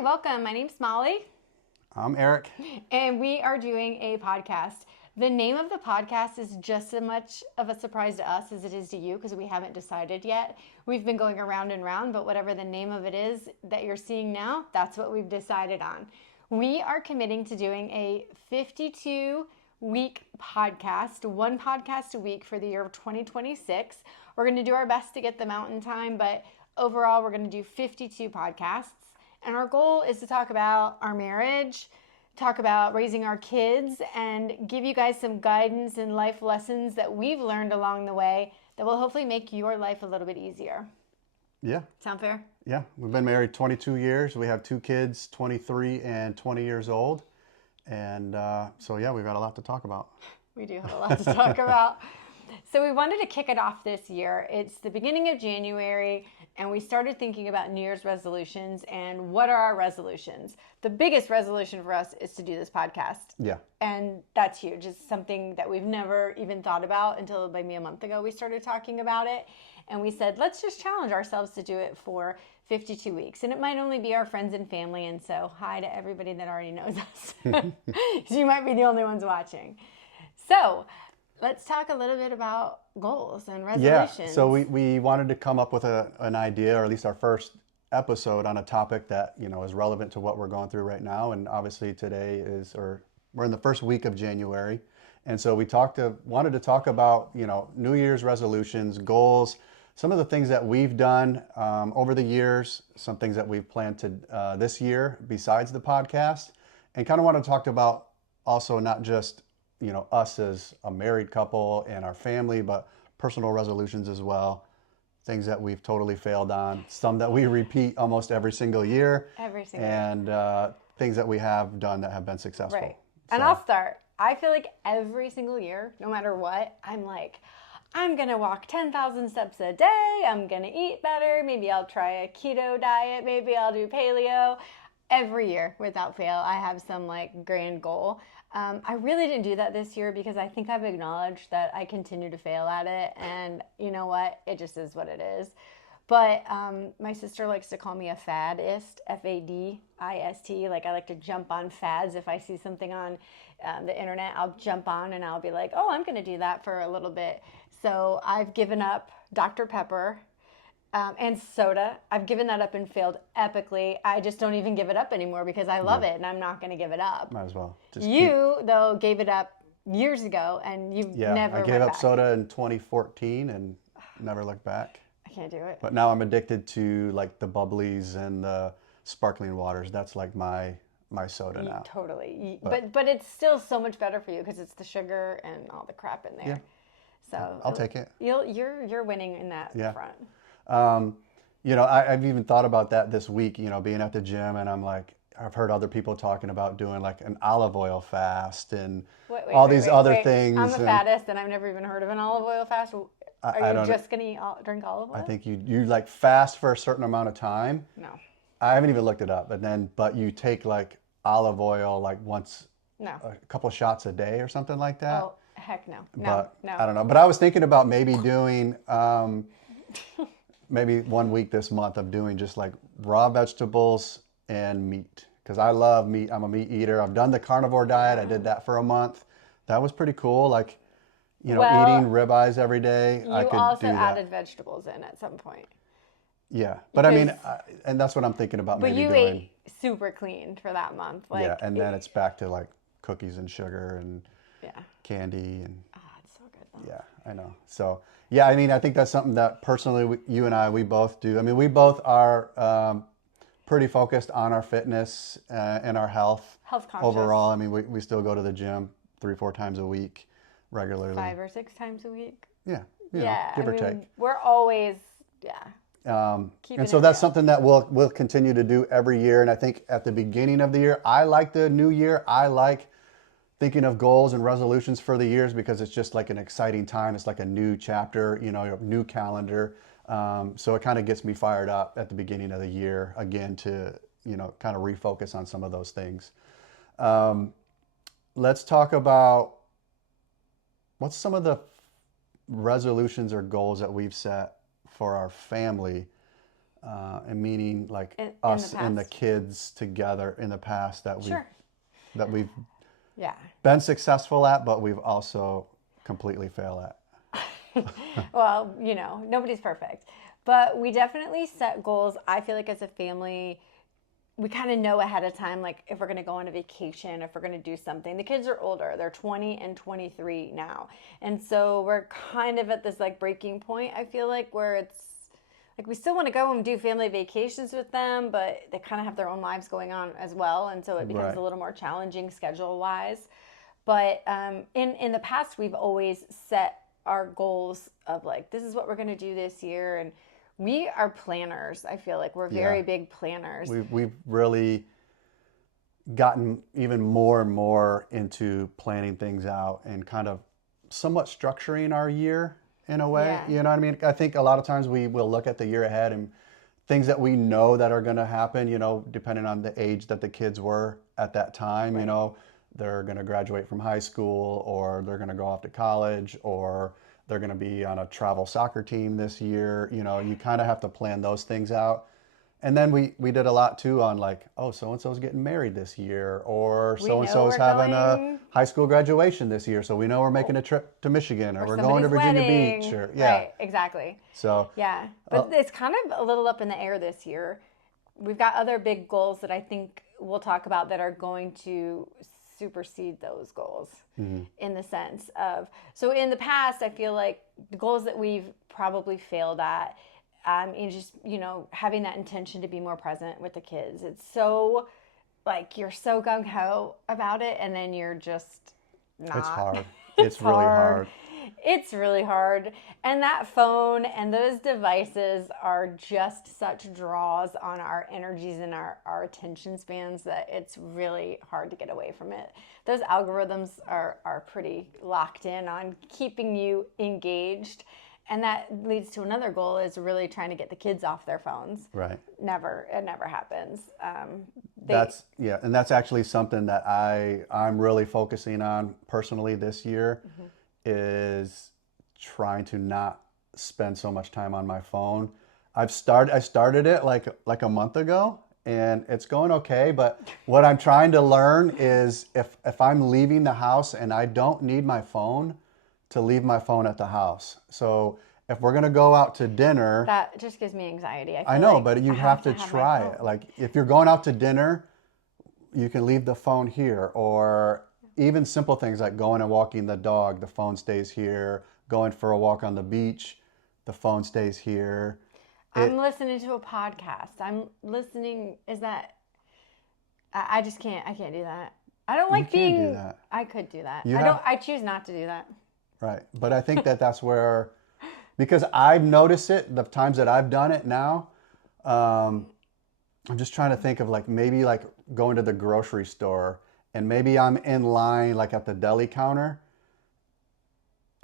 Hi, welcome. My name's Molly. I'm Eric. And we are doing a podcast. The name of the podcast is just as much of a surprise to us as it is to you because we haven't decided yet. We've been going around and round, but whatever the name of it is that you're seeing now, that's what we've decided on. We are committing to doing a 52-week podcast, one podcast a week for the year of 2026. We're going to do our best to get them out in time, but overall, we're going to do 52 podcasts. And our goal is to talk about our marriage, talk about raising our kids, and give you guys some guidance and life lessons that we've learned along the way that will hopefully make your life a little bit easier. Yeah. Sound fair? Yeah. We've been married 22 years. We have two kids, 23 and 20 years old. And so, we've got a lot to talk about. We do have a lot to talk about. So we wanted to kick it off this year. It's the beginning of January, and we started thinking about New Year's resolutions and what are our resolutions. The biggest resolution for us is to do this podcast. Yeah. And that's huge. It's something that we've never even thought about until maybe a month ago we started talking about it. And we said, let's just challenge ourselves to do it for 52 weeks. And it might only be our friends and family. And so hi to everybody that already knows us. Because you might be the only ones watching. So let's talk a little bit about goals and resolutions. Yeah, so we wanted to come up with an idea, or at least our first episode on a topic that, is relevant to what we're going through right now. And obviously today we're in the first week of January. And so we wanted to talk about, New Year's resolutions, goals, some of the things that we've done over the years, some things that we've planned to this year besides the podcast, and kind of want to talk about also not just us as a married couple and our family, but personal resolutions as well. Things that we've totally failed on, some that we repeat almost every single year. And things that we have done that have been successful. Right. And I'll start. I feel like every single year, no matter what, I'm like, I'm going to walk 10,000 steps a day. I'm going to eat better. Maybe I'll try a keto diet. Maybe I'll do paleo. Every year, without fail, I have some grand goal. I really didn't do that this year because I think I've acknowledged that I continue to fail at it. And you know what? It just is what it is. But my sister likes to call me a fadist, F-A-D-I-S-T. I like to jump on fads. If I see something on the internet, I'll jump on and I'll be like, oh, I'm going to do that for a little bit. So I've given up Dr. Pepper and soda. I've given that up and failed epically. I just don't even give it up anymore because I love it and I'm not going to give it up. Might as well. Though, gave it up years ago and you've never I gave up back. Soda in 2014 and never looked back. I can't do it. But now I'm addicted to the bubblies and the sparkling waters. That's my soda now. Totally. But it's still so much better for you because it's the sugar and all the crap in there. Yeah. So I'll take it. You're winning in that front. I've even thought about that this week, being at the gym, and I'm like, I've heard other people talking about doing an olive oil fast and all these other things. I'm a faddist and I've never even heard of an olive oil fast. Are you just going to drink olive oil? I think you fast for a certain amount of time. No. I haven't even looked it up, but you take olive oil once, no, a couple shots a day or something like that. Oh, heck no. No. No. I don't know. But I was thinking about maybe doing, maybe 1 week this month of doing just raw vegetables and meat. Because I love meat. I'm a meat eater. I've done the carnivore diet. I did that for a month. That was pretty cool. Eating ribeyes every day. You I could also do that. added vegetables in at some point. Yeah. But and that's what I'm thinking about maybe doing. But you ate super clean for that month. And then it's back to cookies and sugar and candy and. Oh, it's so good though. Yeah, I know. So, I think that's something that personally you and I, we both do. We both are pretty focused on our fitness and our health. Health conscious. Overall, we still go to the gym 3-4 times a week regularly. 5 or 6 times a week. Yeah. Give or take. We're always, and so that's something that we'll continue to do every year. And I think at the beginning of the year, I like the new year. I like thinking of goals and resolutions for the years because it's just an exciting time. It's a new chapter, a new calendar. So it kind of gets me fired up at the beginning of the year again to, kind of refocus on some of those things. Let's talk about what's some of the resolutions or goals that we've set for our family and meaning like in us the and the past. kids together in the past that Sure. we've Yeah. been successful at, but we've also completely failed at. Well, nobody's perfect. But we definitely set goals. I feel like as a family, we kind of know ahead of time, like if we're going to go on a vacation, if we're going to do something. The kids are older. They're 20 and 23 now. And so we're kind of at this like breaking point, I feel like, where it's like we still want to go and do family vacations with them, but they kind of have their own lives going on as well. And so it becomes Right. a little more challenging schedule wise. But in the past, we've always set our goals of like, this is what we're going to do this year. And we are planners. I feel like we're very Yeah. big planners. We've really gotten even more and more into planning things out and kind of somewhat structuring our year in a way. Yeah. You know what I mean? I think a lot of times we will look at the year ahead and things that we know that are going to happen, depending on the age that the kids were at that time, Right. they're going to graduate from high school or they're going to go off to college or they're going to be on a travel soccer team this year. You kind of have to plan those things out. And then we did a lot too on like, oh, so-and-so's getting married this year, or We so-and-so's know we're having a going- high school graduation this year. So we know we're making a trip to Michigan or we're going to somebody's Virginia wedding. Beach or yeah. Right, exactly. So Yeah. But it's kind of a little up in the air this year. We've got other big goals that I think we'll talk about that are going to supersede those goals in the sense of, so in the past, I feel like the goals that we've probably failed at, and just, having that intention to be more present with the kids. It's so, like, you're so gung-ho about it, and then you're just not. it's hard. It's really hard. It's really hard. And that phone and those devices are just such draws on our energies and our attention spans that it's really hard to get away from it. Those algorithms are pretty locked in on keeping you engaged. And that leads to another goal, is really trying to get the kids off their phones. Right. It never happens. And that's actually something that I'm really focusing on personally this year is trying to not spend so much time on my phone. I started it like a month ago and it's going okay, but what I'm trying to learn is if I'm leaving the house and I don't need my phone, to leave my phone at the house. So if we're gonna go out to dinner, that just gives me anxiety. I know, like but you I have to my try phone. it. Like if you're going out to dinner, you can leave the phone here, or even simple things like going and walking the dog, the phone stays here. Going for a walk on the beach, the phone stays here. I'm listening to a podcast. I'm listening. I just can't. I can't do that. I don't like can't being. do that. I could do that. You I have- don't. I choose not to do that. Right. But I think that's where, because I've noticed it the times that I've done it now. I'm just trying to think of like maybe like going to the grocery store and maybe I'm in line like at the deli counter.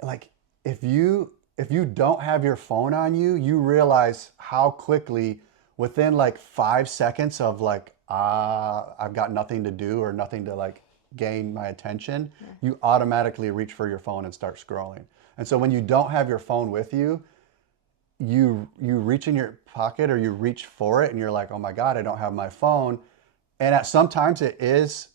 Like if you don't have your phone on you, you realize how quickly within like 5 seconds of like, I've got nothing to do or nothing to like gain my attention, you automatically reach for your phone and start scrolling. And so when you don't have your phone with you, you reach in your pocket or you reach for it and you're like, oh my God, I don't have my phone. And sometimes it is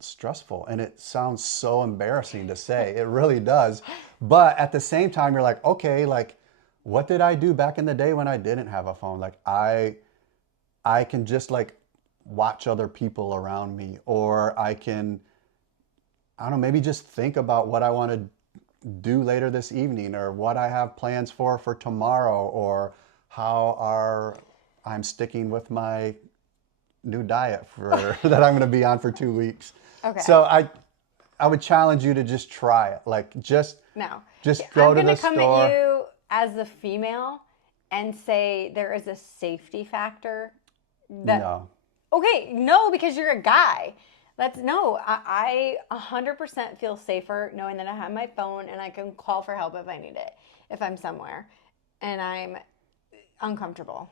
stressful and it sounds so embarrassing to say. It really does. But at the same time, you're like, okay, like what did I do back in the day when I didn't have a phone? Like I can just like watch other people around me, or I can, I don't know, maybe just think about what I want to do later this evening, or what I have plans for tomorrow, or how I'm sticking with my new diet that I'm going to be on for 2 weeks. Okay. So I would challenge you to just try it. Like just go I'm to the gonna come store. at you as a female and say there is a safety factor. No. Okay, no, because you're a guy. I 100% feel safer knowing that I have my phone and I can call for help if I need it, if I'm somewhere and I'm uncomfortable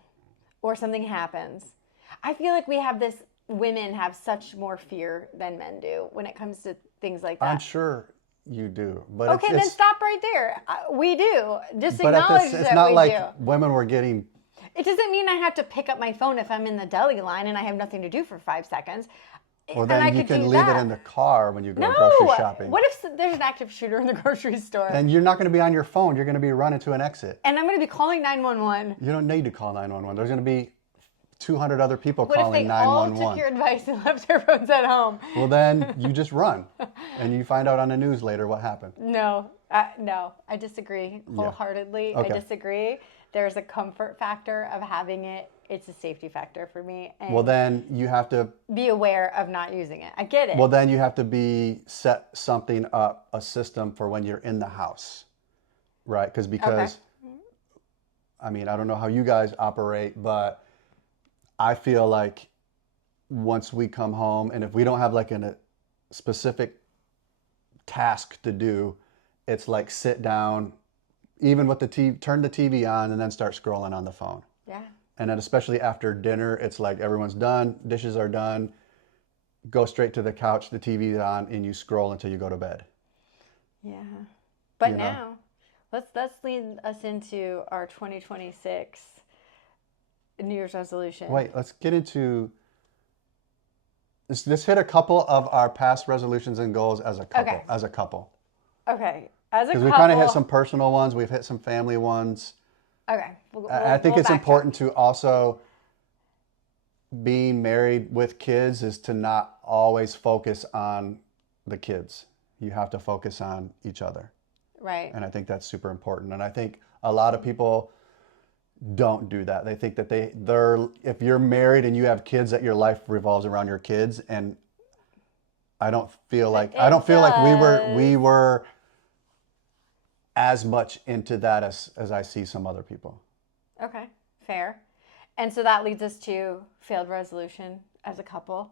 or something happens. I feel like women have such more fear than men do when it comes to things like that. I'm sure you do, but Okay, then stop right there. We do. Just acknowledge that it's not we like do. women were getting It doesn't mean I have to pick up my phone if I'm in the deli line and I have nothing to do for 5 seconds. Well, And then I you could can do leave that. it in the car when you go No! grocery shopping. What if there's an active shooter in the grocery store? And you're not going to be on your phone. You're going to be running to an exit. And I'm going to be calling 911. You don't need to call 911. There's going to be 200 other people What if calling they 911. all took your advice and left their phones at home? Well, then you just run, and you find out on the news later what happened. No, I disagree wholeheartedly. Okay. I disagree. There's a comfort factor of having it. It's a safety factor for me. And Well, then you have to be aware of not using it. I get it. Well, then you have to set something up, a system for when you're in the house, right? Because, I mean, I don't know how you guys operate, but I feel like once we come home, and if we don't have like a specific task to do, it's like sit down, even with the TV, turn the TV on, and then start scrolling on the phone. Yeah. And then especially after dinner, it's like everyone's done, dishes are done, go straight to the couch, the TV's on, and you scroll until you go to bed. Yeah. But You know? now, let's lead us into our 2026 New Year's resolution. Wait, let's get into let's hit a couple of our past resolutions and goals as a couple. Okay. As a couple. Okay. As a couple. Because we kind of hit some personal ones, we've hit some family ones. Okay. I think we'll it's backtrack. important to also, being married with kids is to not always focus on the kids. You have to focus on each other. Right. And I think that's super important. And I think a lot of people don't do that. They think that they're if you're married and you have kids, that your life revolves around your kids. And I don't feel like we were as much into that as I see some other people. Okay. Fair. And so that leads us to failed resolution as a couple,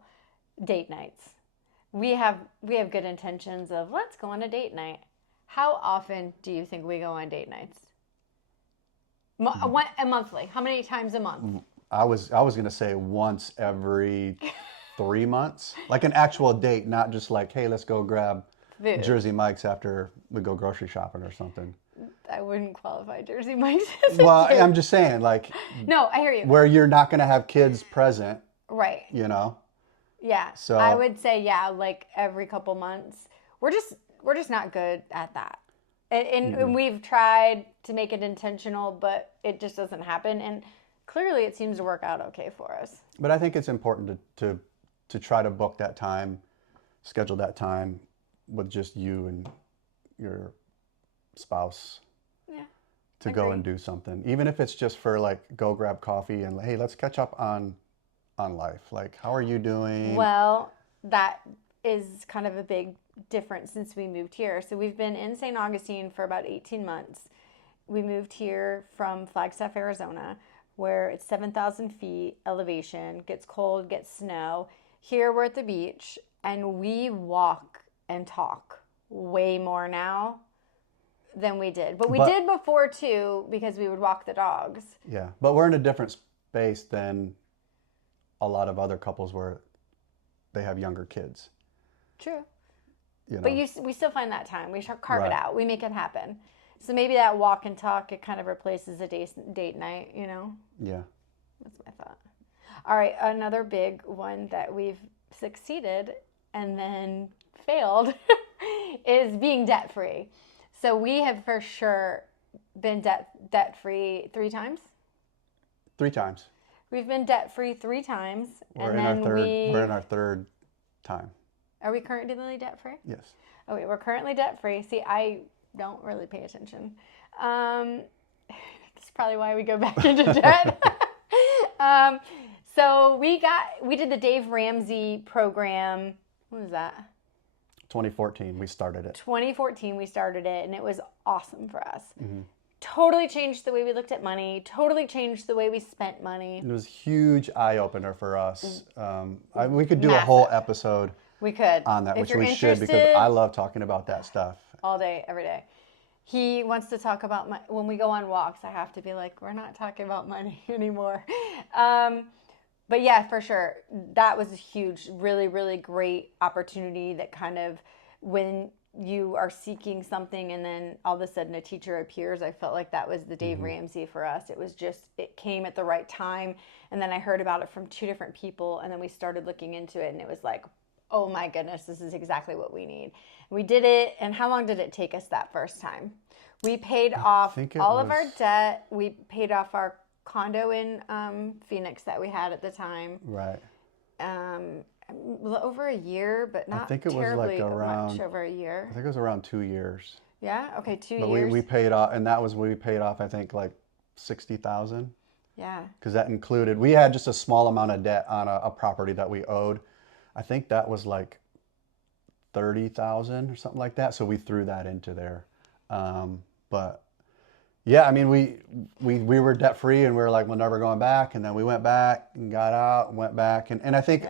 date nights. We have good intentions of let's go on a date night. How often do you think we go on date nights? Monthly. How many times a month? I was going to say once every 3 months, like an actual date, not just like, hey, let's go grab Food. Jersey Mike's after we go grocery shopping or something. I wouldn't qualify Jersey Mike's as Well, a date. I'm just saying, like, No, I hear you. where you're not going to have kids present, Right. you know? Yeah. So I would say like every couple months. We're just not good at that. And we've tried to make it intentional, but it just doesn't happen. And clearly it seems to work out okay for us. But I think it's important to try to book that time, schedule that time with just you and your spouse. Yeah. To go and do something, even if it's just for like go grab coffee and hey, let's catch up on life. Like, how are you doing? Well, that is kind of a big difference since we moved here. So we've been in St. Augustine for about 18 months. We moved here from Flagstaff, Arizona, where it's 7,000 feet elevation, gets cold, gets snow. Here we're at the beach, and we walk and talk way more now than we did. But we did before too, because we would walk the dogs. Yeah, but we're in a different space than a lot of other couples where they have younger kids. True. You know? But we still find that time. We carve Right. it out. We make it happen. So maybe that walk and talk, it kind of replaces a date night, you know? Yeah. That's my thought. All right, another big one that we've succeeded and then failed is being debt-free. So we have for sure been debt-free 3 times. 3 times. We've been debt-free 3 times. We're in our third time. Are we currently debt-free? Yes. Okay, we're currently debt-free. See, I don't really pay attention. That's probably why we go back into debt. So we did the Dave Ramsey program. What was that? 2014, we started it. 2014, we started it, and it was awesome for us. Mm-hmm. Totally changed the way we looked at money. Totally changed the way we spent money. It was a huge eye-opener for us. We could do a Massive. whole episode We could. on that, If which you're we should, because interested, I love talking about that stuff. all day, every day. He wants to talk about when we go on walks, I have to be like, we're not talking about money anymore. But yeah, for sure. That was a huge, really, really great opportunity that kind of, when you are seeking something and then all of a sudden a teacher appears. I felt like that was the Dave Ramsey for us. It was just, it came at the right time. And then I heard about it from 2 different people, and then we started looking into it, and it was like, oh my goodness, this is exactly what we need. We did it. And how long did it take us that first time? We paid off all of our debt. We paid off our condo in Phoenix that we had at the time. Right. Over a year, but not terribly much over a year. I think it was around 2 years. Yeah. Okay, 2 years. But we paid off, and that was we paid off. I think like 60,000. Yeah. Because that included, we had just a small amount of debt on a property that we owed. I think that was like 30,000 or something like that. So we threw that into there. But yeah, I mean, we were debt free, and we were like, we're never going back. And then we went back and got out and went back. And I think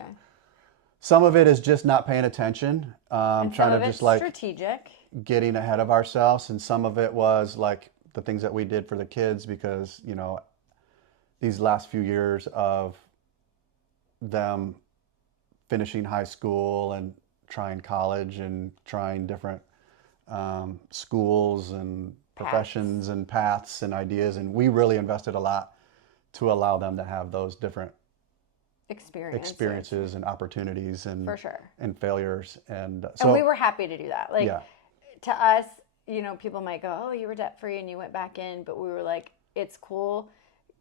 some of it is just not paying attention, trying to just like strategic, getting ahead of ourselves. And some of it was like the things that we did for the kids, because, you know, these last few years of them finishing high school and trying college and trying different schools and professions and paths and ideas. And we really invested a lot to allow them to have those different experiences and opportunities and for sure, and failures. And so we were happy to do that. Like to us, you know, people might go, oh, you were debt free and you went back in, but we were like, it's cool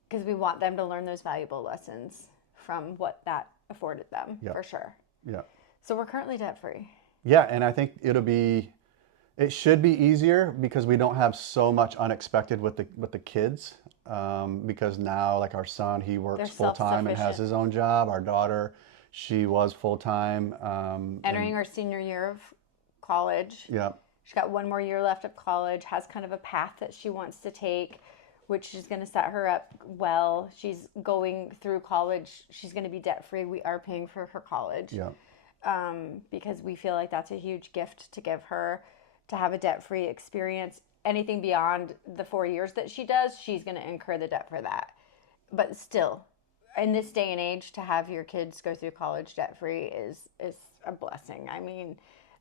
because we want them to learn those valuable lessons from what that afforded them for sure. Yeah. So we're currently debt free. Yeah. And I think it should be easier because we don't have so much unexpected with the kids. Because now, like our son, he works full time and has his own job. Our daughter, she was full time. Entering her senior year of college. Yeah. She's got 1 more year left of college, has kind of a path that she wants to take, which is going to set her up well. She's going through college. She's going to be debt free. We are paying for her college. Yeah. Because we feel like that's a huge gift to give her, to have a debt free experience. Anything beyond the 4 years that she does, she's going to incur the debt for that. But still, in this day and age, to have your kids go through college debt free is a blessing. I mean,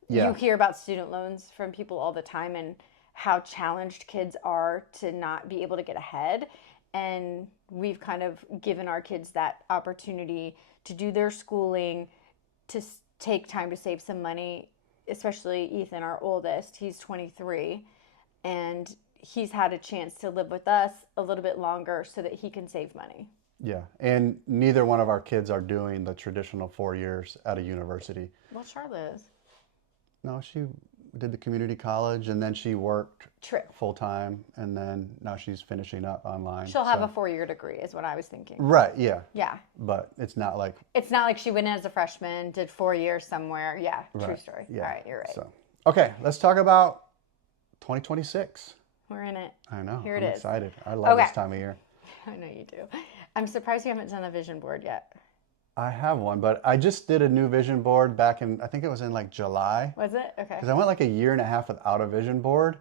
you hear about student loans from people all the time and how challenged kids are to not be able to get ahead. And we've kind of given our kids that opportunity to do their schooling, to take time to save some money, especially Ethan, our oldest. He's 23. And he's had a chance to live with us a little bit longer so that he can save money. Yeah. And neither one of our kids are doing the traditional 4 years at a university. Well, Charlotte is. No, she did the community college, and then she worked full time, and then now she's finishing up online. She'll have a 4-year degree is what I was thinking. Right, yeah. Yeah. But it's not like she went in as a freshman, did 4 years somewhere. Yeah, true story. Yeah. All right, you're right. So, okay, let's talk about 2026. We're in it. I know. Here I'm it is. Excited. I love this time of year. I know you do. I'm surprised you haven't done a vision board yet. I have one, but I just did a new vision board back in, I think it was in like July. Was it? Okay. Because I went like a year and a half without a vision board.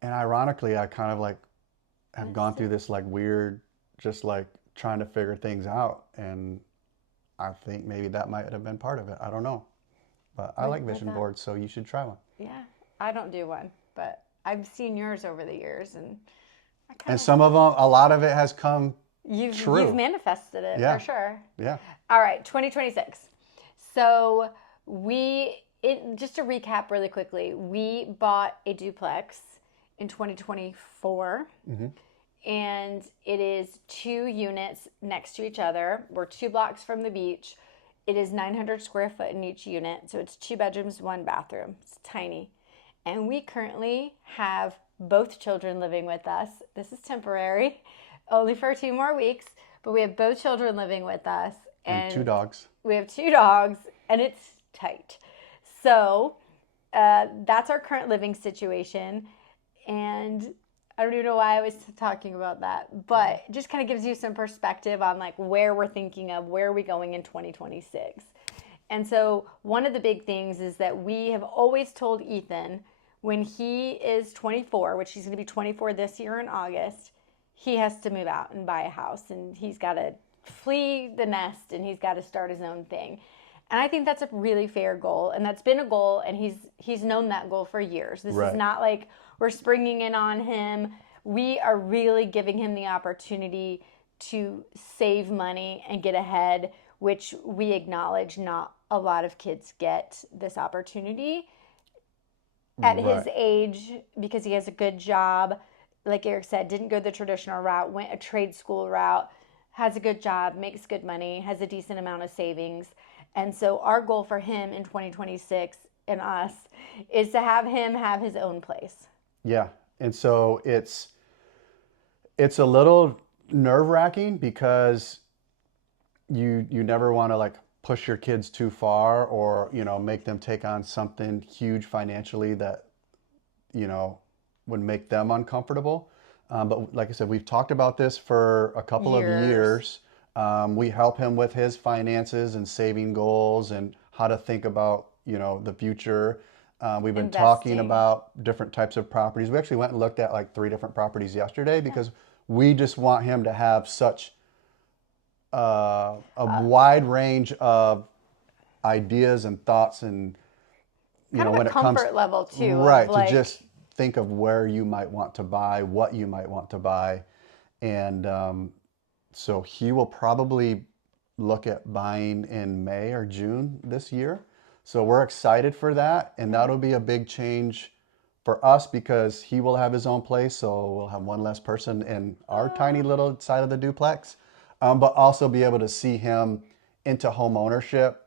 And ironically, I kind of like have gone through this like weird, just like trying to figure things out. And I think maybe that might have been part of it. I don't know. But I like vision boards, so you should try one. Yeah. I don't do one, but I've seen yours over the years. And some of them, a lot of it has come true. You've manifested it for sure. Yeah. All right, 2026. So just to recap really quickly, we bought a duplex in 2024. Mm-hmm. And it is 2 units next to each other. We're 2 blocks from the beach. It is 900 square foot in each unit. So it's 2 bedrooms, 1 bathroom. It's tiny. And we currently have both children living with us. This is temporary, only for 2 more weeks, but we have both children living with us. And 2 dogs. We have 2 dogs, and it's tight. So that's our current living situation. And I don't even know why I was talking about that, but it just kind of gives you some perspective on like where we're thinking of, where are we going in 2026. And so one of the big things is that we have always told Ethan when he is 24, which he's going to be 24 this year in August, he has to move out and buy a house, and he's got to flee the nest, and he's got to start his own thing. And I think that's a really fair goal. And that's been a goal. And he's known that goal for years. This is not like we're springing it on him. We are really giving him the opportunity to save money and get ahead, which we acknowledge not a lot of kids get this opportunity at his age, because he has a good job. Like Eric said, didn't go the traditional route, went a trade school route, has a good job, makes good money, has a decent amount of savings. And so our goal for him in 2026 and us is to have him have his own place. Yeah. And so it's a little nerve-wracking because you never want to like push your kids too far, or make them take on something huge financially that would make them uncomfortable. But like I said, we've talked about this for a couple of years. We help him with his finances and saving goals and how to think about the future. We've been talking about different types of properties. We actually went and looked at like 3 different properties yesterday because we just want him to have such a wide range of ideas and thoughts, and kind of when a it comes comfort level too, right, like, to just think of where you might want to buy, what you might want to buy. And so he will probably look at buying in May or June this year. So we're excited for that, and that'll be a big change for us because he will have his own place, so we'll have one less person in our tiny little side of the duplex. But also be able to see him into home ownership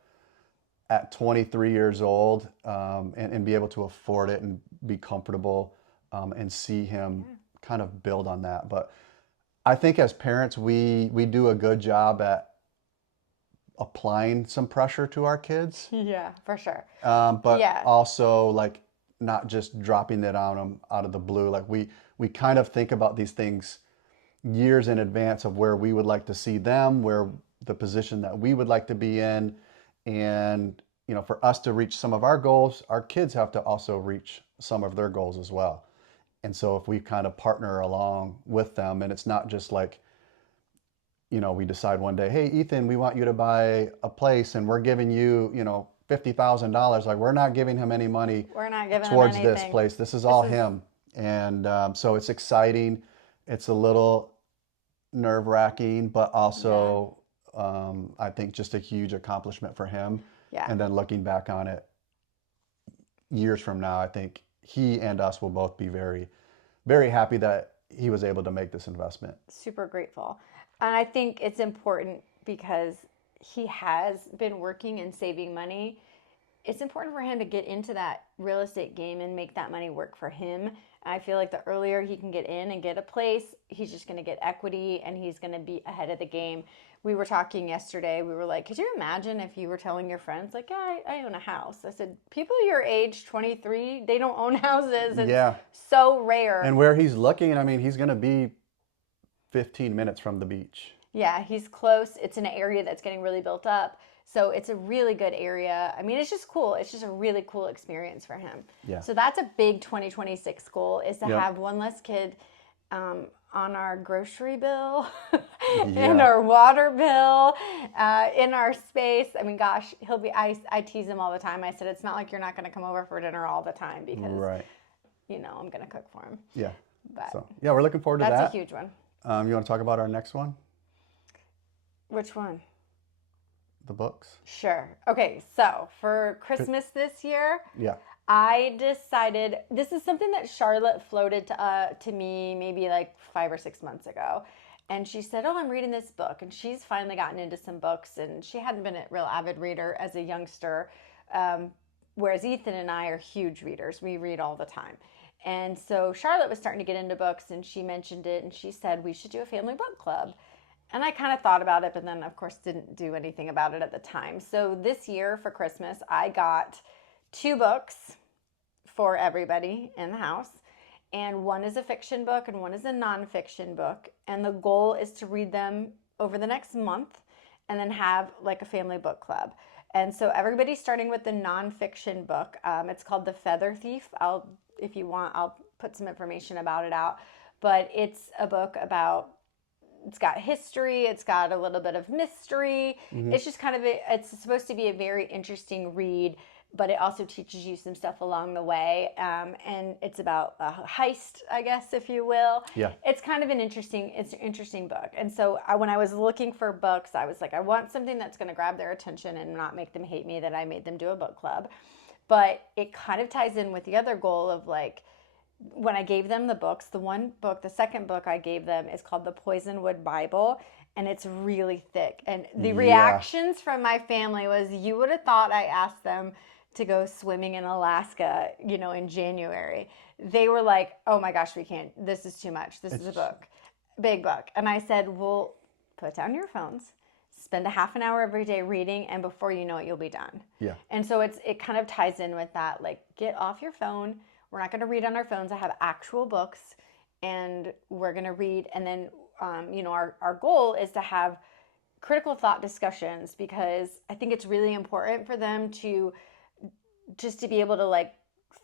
at 23 years old, and be able to afford it and be comfortable, and see him kind of build on that. But I think as parents, we do a good job at applying some pressure to our kids. Yeah, for sure. But also like not just dropping it on them out of the blue. Like we kind of think about these things years in advance of where we would like to see them, where the position that we would like to be in. And, for us to reach some of our goals, our kids have to also reach some of their goals as well. And so if we kind of partner along with them, and it's not just like, we decide one day, hey, Ethan, we want you to buy a place and we're giving you, $50,000. Like, we're not giving him any money towards this place. This is all him. And so it's exciting. It's a little nerve-wracking, but also I think just a huge accomplishment for him. Yeah. And then looking back on it years from now, I think he and us will both be very, very happy that he was able to make this investment. Super grateful. And I think it's important because he has been working and saving money. It's important for him to get into that real estate game and make that money work for him. I feel like the earlier he can get in and get a place, he's just going to get equity and he's going to be ahead of the game. We were talking yesterday. We were like, could you imagine if you were telling your friends, like, yeah, I own a house? I said, people your age, 23, they don't own houses. It's so rare. And where he's looking, I mean, he's going to be 15 minutes from the beach. Yeah, he's close. It's an area that's getting really built up. So it's a really good area. I mean, it's just cool. It's just a really cool experience for him. Yeah. So that's a big 2026 goal, is to have one less kid on our grocery bill, in our water bill, in our space. I mean, gosh, I tease him all the time. I said, it's not like you're not going to come over for dinner all the time because, I'm going to cook for him. Yeah. But so, we're looking forward to that. That's a huge one. You want to talk about our next one? Which one? The books. Sure. Okay, so for Christmas this year, I decided, this is something that Charlotte floated to me maybe like 5 or 6 months ago. And she said, I'm reading this book. And she's finally gotten into some books, and she hadn't been a real avid reader as a youngster, whereas Ethan and I are huge readers. We read all the time. And so Charlotte was starting to get into books, and she mentioned it, and she said, we should do a family book club. And I kind of thought about it, but then, of course, didn't do anything about it at the time. So this year for Christmas, I got 2 books for everybody in the house. And one is a fiction book and one is a nonfiction book. And the goal is to read them over the next month and then have like a family book club. And so everybody's starting with the nonfiction book. It's called The Feather Thief. If you want, I'll put some information about it out. But it's a book about it's got history, it's got a little bit of mystery. It's just kind of it's supposed to be a very interesting read, but it also teaches you some stuff along the way. And it's about a heist, I guess, if you will. Yeah. It's kind of an interesting book. And so when I was looking for books, I was like, I want something that's going to grab their attention and not make them hate me that I made them do a book club. But it kind of ties in with the other goal of like, when I gave them the books, the second book I gave them is called the Poisonwood Bible, and it's really thick. And the reactions from my family was, you would have thought I asked them to go swimming in Alaska, in January. They were like, oh my gosh, we can't, this is too much. This is a book, big book. And I said, well, put down your phones, spend a half an hour every day reading, and before you know it, you'll be done. Yeah. And so it kind of ties in with that, like, get off your phone. We're not going to read on our phones. I have actual books, and we're going to read. And then, our goal is to have critical thought discussions, because I think it's really important for them to be able to like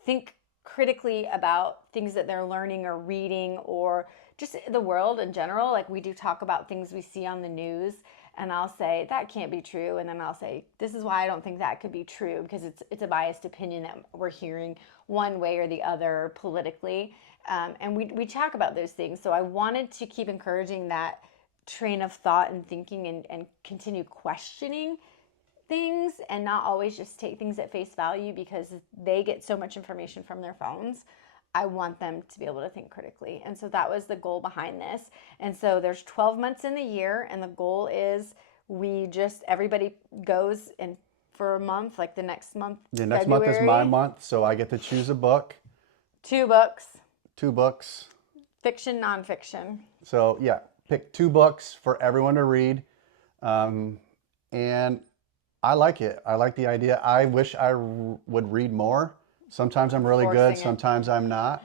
think critically about things that they're learning or reading, or just the world in general. Like, we do talk about things we see on the news, and I'll say that can't be true, and then I'll say this is why I don't think that could be true, because it's a biased opinion that we're hearing one way or the other politically, and we talk about those things. So I wanted to keep encouraging that train of thought and thinking, and continue questioning things, and not always just take things at face value because they get so much information from their phones. I want them to be able to think critically. And so that was the goal behind this. And so there's 12 months in the year, and the goal is everybody goes and for a month, like the next month. The next month is my month, so I get to choose a book. 2 books. 2 books. Fiction, nonfiction. So yeah, pick 2 books for everyone to read. And I like it. I like the idea. I wish I would read more. Sometimes I'm really good. Sometimes I'm not.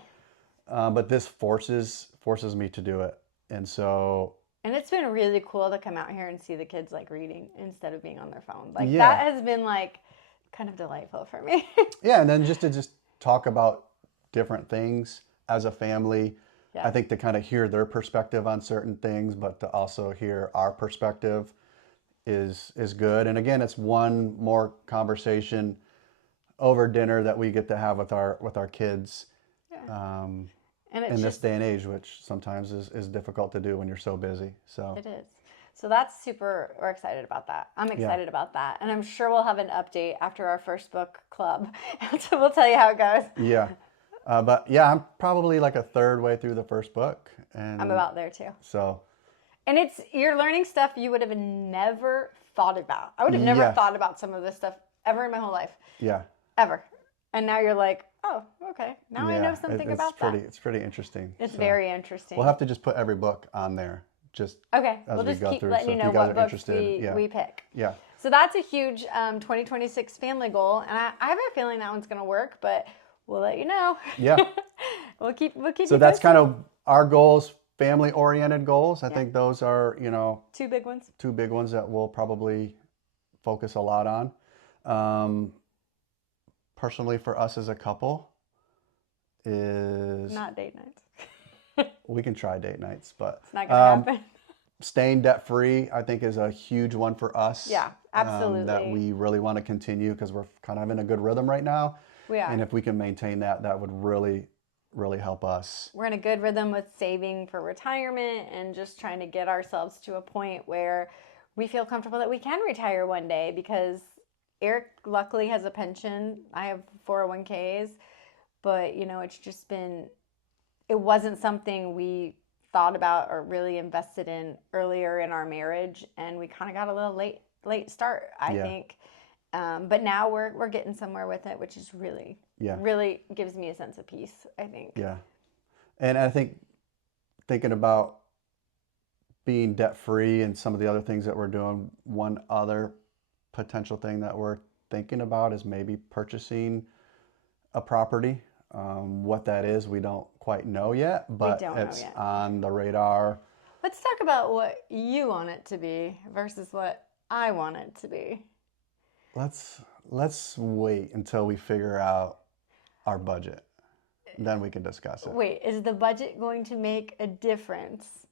But this forces me to do it. And so. And it's been really cool to come out here and see the kids like reading instead of being on their phone. Like that has been like kind of delightful for me. Yeah, and then to talk about different things as a family. Yeah. I think to kind of hear their perspective on certain things, but to also hear our perspective is good. And again, it's one more conversation over dinner that we get to have with our kids in this day and age, which sometimes is difficult to do when you're so busy. So it is. So we're excited about that. I'm excited about that. And I'm sure we'll have an update after our first book club. So we'll tell you how it goes. Yeah. But yeah, I'm probably like a third way through the first book. And I'm about there too. So. And you're learning stuff you would have never thought about. I would have never thought about some of this stuff ever in my whole life. Yeah. Ever. And now you're like, oh, okay. Now I know something about that. It's pretty interesting. It's very interesting. We'll have to just put every book on there. Okay. We'll just keep letting you know what books we pick. Yeah. So that's a huge 2026 family goal. And I have a feeling that one's going to work, but we'll let you know. Yeah. We'll keep So that's kind of our goals, family-oriented goals. I think those are, 2 big ones. 2 big ones that we'll probably focus a lot on. Personally, for us as a couple, is not date nights. We can try date nights, but it's not gonna happen. Staying debt-free, I think, is a huge one for us. Yeah, absolutely. That we really want to continue because we're kind of in a good rhythm right now. We are. And if we can maintain that, that would really, really help us. We're in a good rhythm with saving for retirement and just trying to get ourselves to a point where we feel comfortable that we can retire one day, because Eric luckily has a pension. I have 401ks, but it's just been, it wasn't something we thought about or really invested in earlier in our marriage, and we kind of got a little late start, I think. But now we're getting somewhere with it, which is really gives me a sense of peace, I think. Yeah. And I think thinking about being debt free and some of the other things that we're doing, one other potential thing that we're thinking about is maybe purchasing a property. What that is, we don't quite know yet, but it's on the radar. Let's talk about what you want it to be versus what I want it to be. Let's wait until we figure out our budget. Then we can discuss it. Wait, is the budget going to make a difference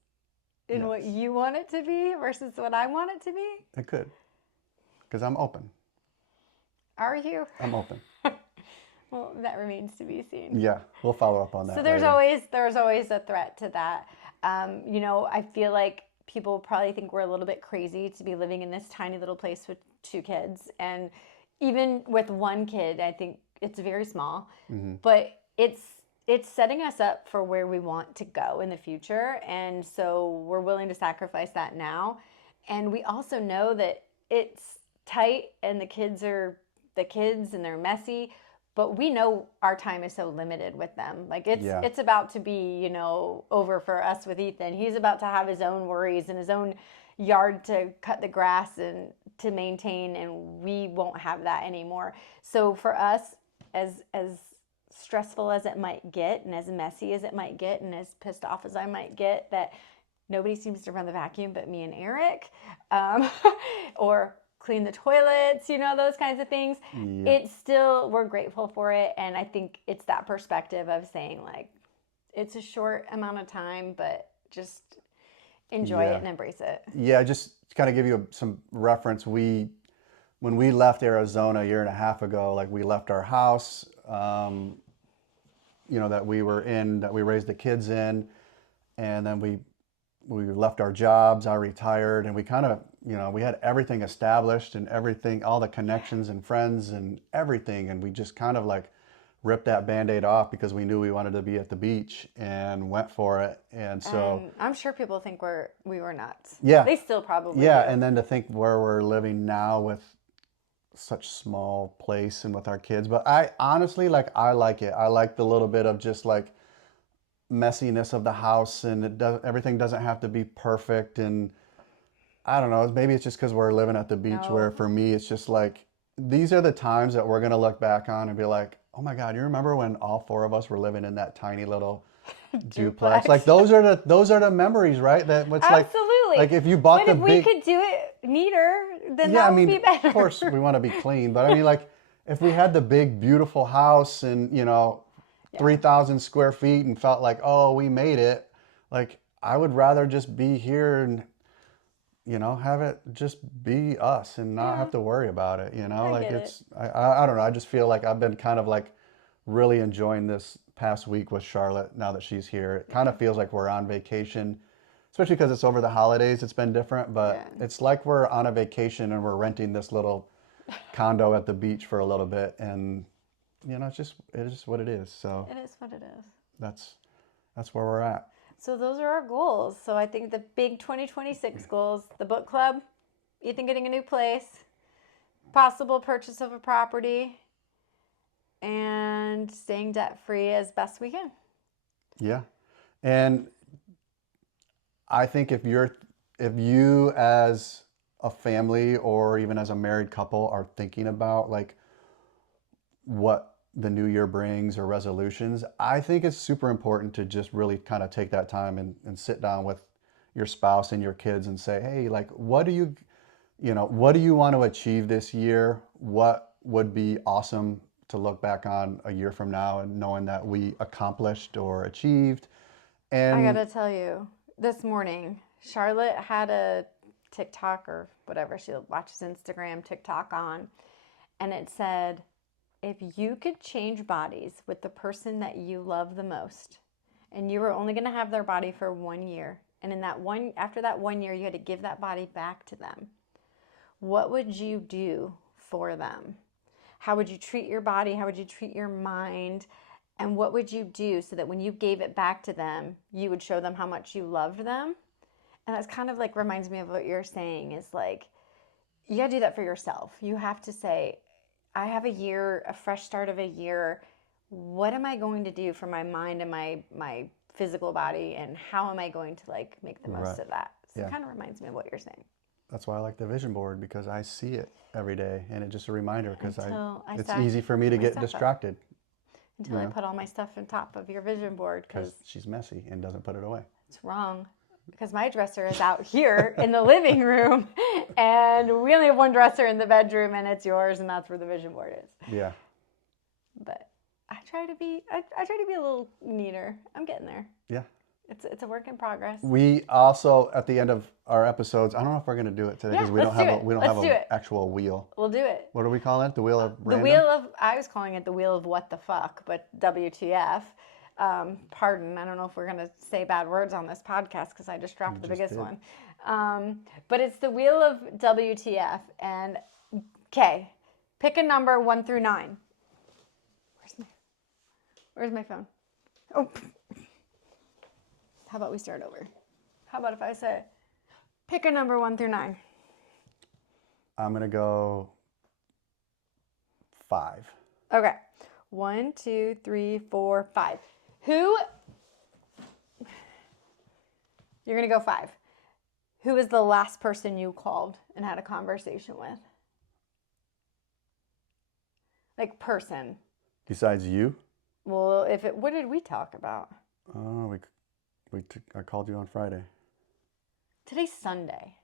in what Yes. you want it to be versus what I want it to be? It could. Because I'm open. Are you? I'm open. Well, that remains to be seen. Yeah, we'll follow up on that So there's later. always a threat to that. You know, I feel like people probably think we're a little bit crazy to be living in this tiny little place with 2 kids, and even with 1 kid, I think it's very small, but it's setting us up for where we want to go in the future, and so we're willing to sacrifice that now. And we also know that it's tight, and the kids are the kids, and they're messy. But we know our time is so limited with them. Like it's about to be, you know, over for us with Ethan. He's about to have his own worries and his own yard to cut the grass and to maintain, and we won't have that anymore. So for us, as stressful as it might get, and as messy as it might get, and as pissed off as I might get that nobody seems to run the vacuum but me and Eric, or clean the toilets, you know, those kinds of things. Yeah. It's still, we're grateful for it. And I think it's that perspective of saying, like, it's a short amount of time, but just enjoy it and embrace it. Yeah, just to kind of give you some reference, when we left Arizona a year and a half ago, like we left our house, you know, that we were in, that we raised the kids in, and then we left our jobs, I retired, and we kind of, you know, we had everything established and everything, all the connections and friends and everything. And we just kind of like ripped that Band-Aid off because we knew we wanted to be at the beach and went for it. And so I'm sure people think we were nuts. Yeah. They still probably do. And then to think where we're living now with such small place and with our kids. But I honestly, like, I like it. I like the little bit of just like messiness of the house, and everything doesn't have to be perfect. And I don't know, maybe it's just because we're living at the beach, where for me it's just like, these are the times that we're going to look back on and be like, oh my God, you remember when all 4 of us were living in that tiny little duplex? Like those are the memories, right? That what's Absolutely. Like if you bought but if we could do it neater, then yeah, that would be better. Of course we want to be clean, but I mean, like, if we had the big beautiful house and, you know, 3,000 square feet and felt like, oh, we made it, like, I would rather just be here and, you know, have it just be us and not have to worry about it, you know? Like, I don't know. I just feel like I've been kind of like really enjoying this past week with Charlotte now that she's here. It kind of feels like we're on vacation, especially because it's over the holidays. It's been different, but it's like we're on a vacation and we're renting this little condo at the beach for a little bit. And, you know, it is what it is. So it is what it is. That's where we're at. So those are our goals. So I think the big 2026 goals: the book club, Ethan getting a new place, possible purchase of a property, and staying debt free as best we can. Yeah. And I think if you as a family or even as a married couple are thinking about like what the new year brings or resolutions, I think it's super important to just really kind of take that time and sit down with your spouse and your kids and say, hey, like, what do you want to achieve this year? What would be awesome to look back on a year from now and knowing that we accomplished or achieved? And I gotta tell you, this morning, Charlotte had a TikTok or whatever, she watches Instagram, TikTok on, and it said, if you could change bodies with the person that you love the most, and you were only going to have their body for 1 year, and after that 1 year, you had to give that body back to them, what would you do for them? How would you treat your body? How would you treat your mind? And what would you do so that when you gave it back to them, you would show them how much you loved them? And that's kind of like reminds me of what you're saying, is like, you got to do that for yourself. You have to say, I have a year, a fresh start of a year. What am I going to do for my mind and my physical body, and how am I going to like make the most of that? So it kind of reminds me of what you're saying. That's why I like the vision board, because I see it every day, and it's just a reminder, because it's stack easy for me to get stuff up. distracted. Until I put all my stuff on top of your vision board, because she's messy and doesn't put it away. It's wrong. Because my dresser is out here in the living room, and we only have one dresser in the bedroom, and it's yours, and that's where the vision board is. Yeah. But I try to be a little neater. I'm getting there. Yeah. It's a work in progress. We also, at the end of our episodes, I don't know if we're going to do it today because we don't have an actual wheel. We'll do it. What do we call it? The wheel of random? I was calling it the wheel of what the fuck, but WTF. Pardon, I don't know if we're going to say bad words on this podcast because I just dropped the biggest one. But it's the wheel of WTF. And, okay, pick a number 1 through 9. Where's my phone? Oh. How about we start over? How about if I say, pick a number 1 through 9? I'm going to go 5. Okay. 1, 2, 3, 4, 5. Who? You're going to go 5. Who was the last person you called and had a conversation with? Like person. Besides you? Well, what did we talk about? Oh, I called you on Friday. Today's Sunday.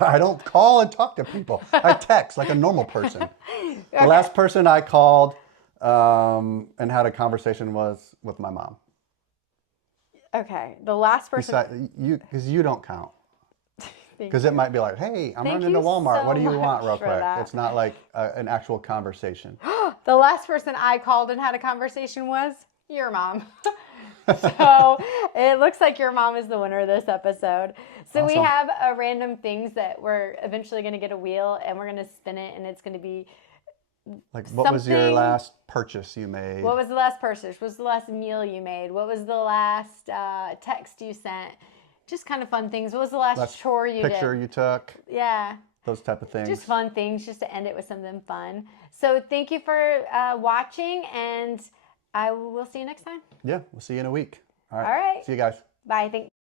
I don't call and talk to people. I text like a normal person. Okay. The last person I called and had a conversation was with my mom. Okay. The last person. Because you don't count. Because it might be like, hey, I'm running to Walmart. What do you want real quick? That. It's not like an actual conversation. The last person I called and had a conversation was your mom. So it looks like your mom is the winner of this episode. So awesome. We have a random things that we're eventually going to get a wheel and we're going to spin it and it's going to be like what was your last purchase you made? What was the last purchase? What was the last meal you made? What was the last text you sent? Just kind of fun things. What was the last chore you did? Picture you took? Yeah. Those type of things. Just fun things, just to end it with something fun. So thank you for watching, and I will see you next time. Yeah, we'll see you in a week. All right. See you guys. Bye. Thanks.